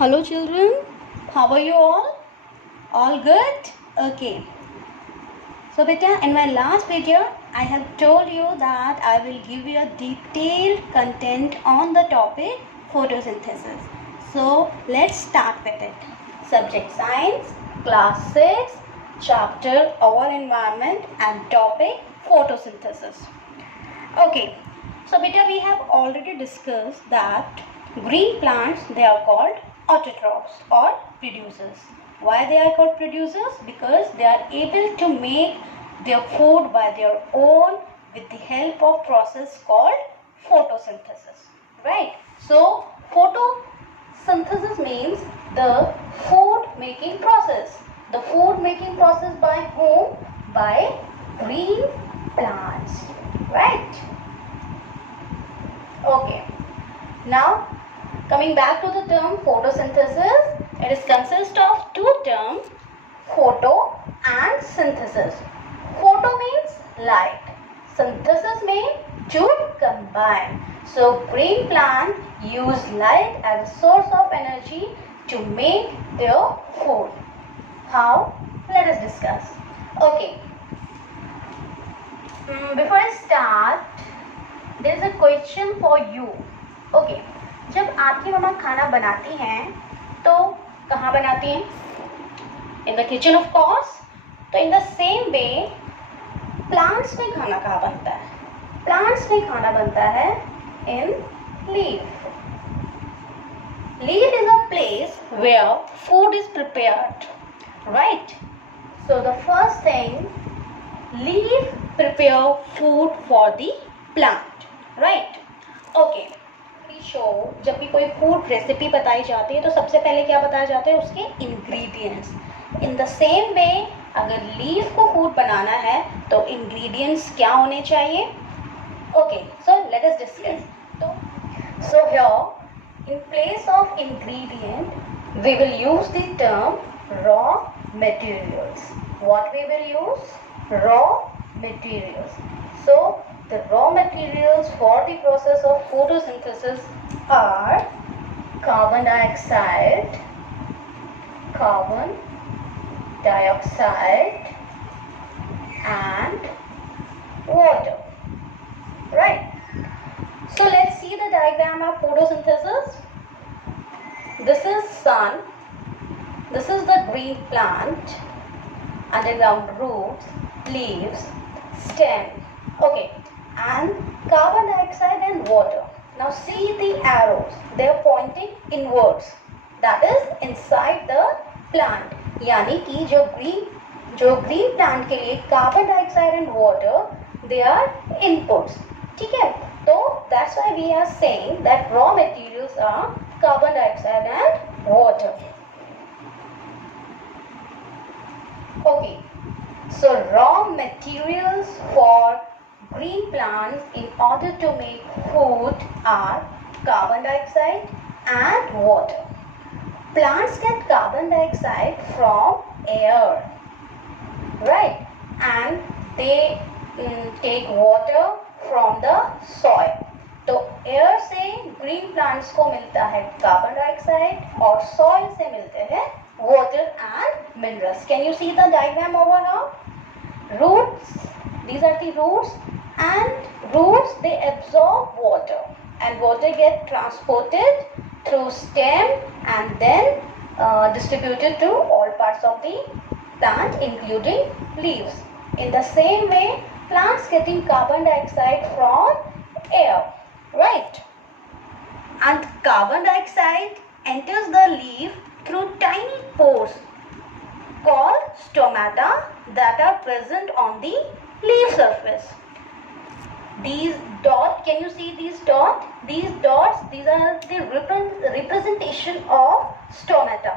Hello children, how are you all? All good? Okay. So beta, in my last video, I have told you that I will give you a detailed content on the topic photosynthesis. So let's start with it. Subject Science, Class 6, Chapter Our Environment and topic photosynthesis. Okay. So beta, we have already discussed that green plants, they are called autotrophs or producers. Why they are called producers? Because they are able to make their food by their own with the help of process called photosynthesis. Right? So photosynthesis means the food making process. The food making process by whom? By green plants. Right? Okay. Now, coming back to the term photosynthesis, it is consist of two terms, photo and synthesis. Photo means light. Synthesis means to combine. So, green plant use light as a source of energy to make their food. How? Let us discuss. Okay. Before I start, there is a question for you. Okay. जब आपकी मम्मा खाना बनाती हैं तो कहाँ बनाती हैं? In the kitchen of course. तो in the same way plants में खाना कहाँ बनता है? Plants में खाना बनता है in leaf. Leaf is a place where food is prepared, right? So the first thing, leaf prepare food for the plant, right? Okay. Show जब भी कोई फूड रेसिपी बताई जाती है तो सबसे पहले क्या बताया जाता है? उसके इंग्रेडिएंट्स. इन द सेम वे अगर लीफ को फूड बनाना है तो इंग्रेडिएंट्स क्या होने चाहिए? Okay, so let us discuss. So here in place of ingredient we will use the term raw materials. What we will use? Raw materials. So the raw materials for the process of photosynthesis are carbon dioxide, and water. Right? So let's see the diagram of photosynthesis. This is sun. This is the green plant, underground roots, leaves, stem. Okay. And carbon dioxide and water. Now see the arrows, they are pointing inwards, that is inside the plant. यानी कि जो green plant के लिए carbon dioxide and water, they are inputs. ठीक है? तो that's why we are saying that raw materials are carbon dioxide and water. Okay, so raw materials for green plants in order to make food are carbon dioxide and water. Plants get carbon dioxide from air, right? And they take water from the soil. तो air से green plants को मिलता है carbon dioxide और soil से मिलते हैं water and minerals. Can you see the diagram over now? Roots, these are the roots, and roots they absorb water and water get transported through stem and then distributed to all parts of the plant including leaves. In the same way plants getting carbon dioxide from air, right? And carbon dioxide enters the leaf through tiny pores called stomata that are present on the leaf surface. These dots, can you see these dots? These dots, these are the representation of stomata,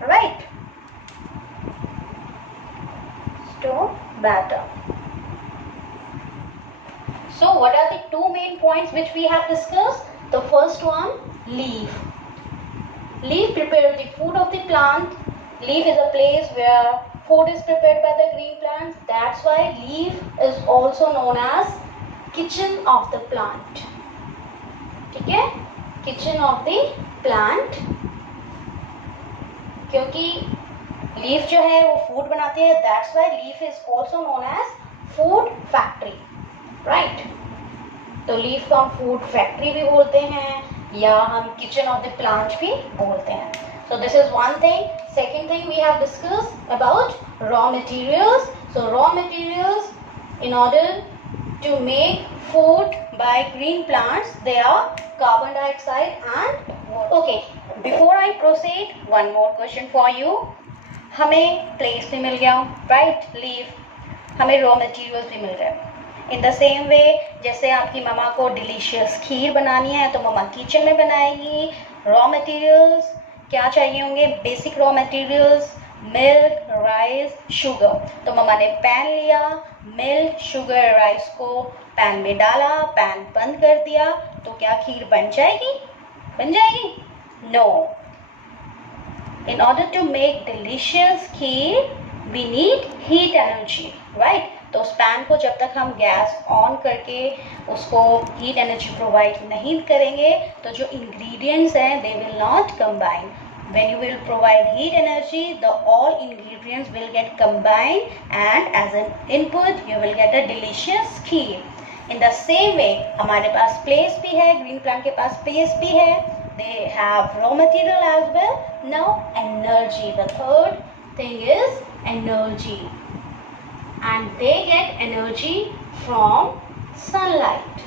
right? Stomata. So what are the two main points which we have discussed? The first one, leaf. Leaf prepares the food of the plant. Leaf is a place where food is prepared by the green plants. That's why leaf is also known as kitchen of the plant. ठीक है? Kitchen of the plant. क्योंकि leaf जो है वो food बनाती है, that's why leaf is also known as food factory, right. तो leaf को हम फूड फैक्ट्री भी बोलते हैं या हम किचन ऑफ द प्लांट भी बोलते हैं। So this is one thing. Second thing we have discussed about raw materials. So raw materials, in order to make food by green plants, they are carbon dioxide and water. Okay, before I proceed, one more question for you. हमें place भी मिल गया, right? Leaf. हमें raw materials भी मिल गए। इन the same वे जैसे आपकी mama को delicious खीर बनानी है तो ममा किचन में बनाएगी। रॉ मटेरियल्स क्या चाहिए होंगे? Basic raw materials, milk, rice, sugar. तो ममा ने पैन लिया, मिल्क, शुगर, राइस को पैन में डाला, पैन बंद कर दिया, तो क्या खीर बन जाएगी? बन जाएगी? No. In order to make delicious kheer we need heat energy, right. तो उस पैन को जब तक हम गैस ऑन करके उसको हीट एनर्जी प्रोवाइड नहीं करेंगे तो जो इंग्रेडिएंट्स हैं they will not combine. When you will provide heat energy the all ingredients will get combined and as an input you will get a delicious kheer. In the same way हमारे पास place भी है, green plant के पास place भी है, they have raw material as well. Now energy, the third thing is energy, and they get energy from sunlight,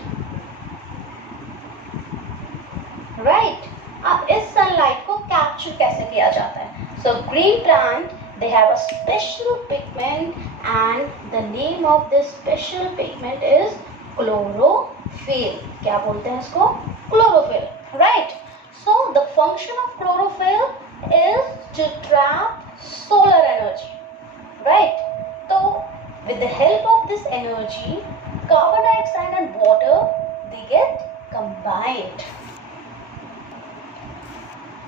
right। अब इस sunlight को capture कैसे किया जाता है? So green plant they have a special pigment and the name of this special pigment is chlorophyll। क्या बोलते हैं इसको? Chlorophyll, right। So the function of chlorophyll is to trap solar energy, right। So with the help of this energy carbon dioxide and water they get combined।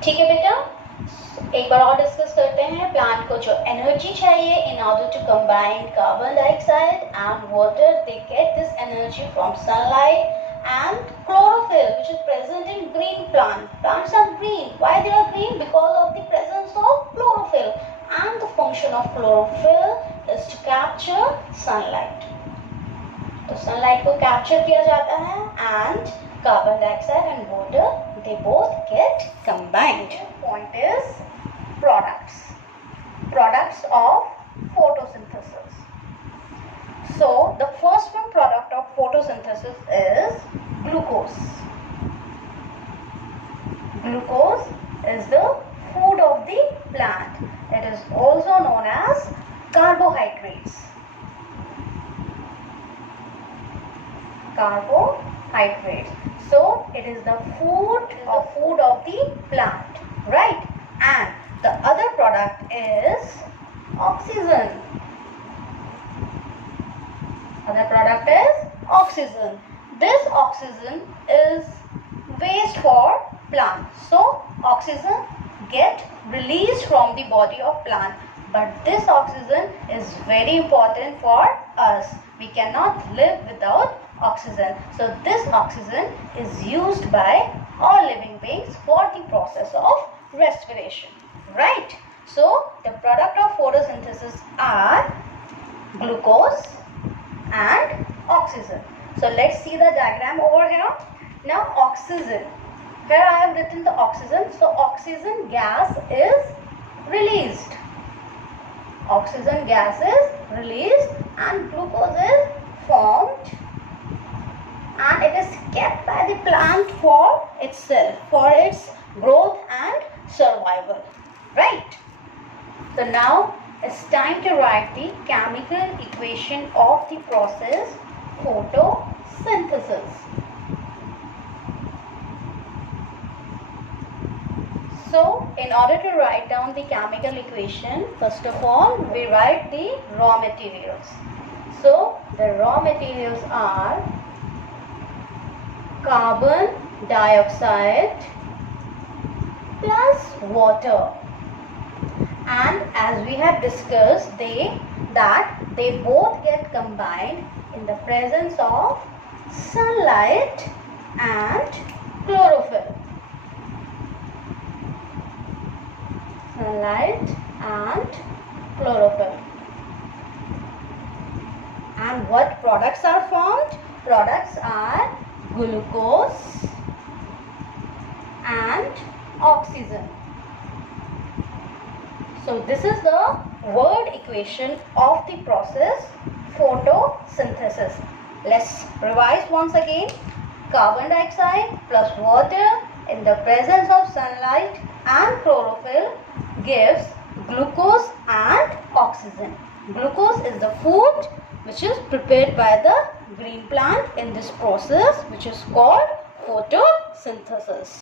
ठीक है बेटा, एक बार और discuss करते हैं। प्लांट को जो एनर्जी चाहिए in order to combine carbon dioxide and water, they get this energy from sunlight and chlorophyll which is present in green plant. Plants are green. Why they are green? Because of the presence of chlorophyll, and the function of chlorophyll is to capture sunlight। तो sunlight को capture किया जाता है and carbon dioxide and water they both get combined। Point is products of photosynthesis। So the first one product of photosynthesis is glucose। Glucose is the food of the plant. It is also known as carbohydrates। Carbohydrates. So it is the food of the plant, right? And the other product is oxygen। Other product is oxygen। This oxygen is waste for plant, so oxygen get released from the body of plant, but this oxygen is very important for us। We cannot live without oxygen, so this oxygen is used by all living beings for the process of respiration, right? So the product of photosynthesis are glucose and oxygen। So let's see the diagram over here। Now oxygen, here I have written the oxygen, so oxygen gas is released, oxygen gas is released and glucose is formed and it is kept by the plant for itself, for its growth and survival, right? So now it's time to write the chemical equation of the process photosynthesis। So in order to write down the chemical equation, first of all we write the raw materials। So the raw materials are carbon dioxide plus water, and as we have discussed they both get combined in the presence of sunlight and chlorophyll। sunlight and chlorophyll. And what products are formed? Products are glucose and oxygen. So this is the word equation of the process photosynthesis. Let's revise once again. Carbon dioxide plus water in the presence of sunlight and chlorophyll gives glucose and oxygen. Glucose is the food which is prepared by the green plant in this process, which is called photosynthesis.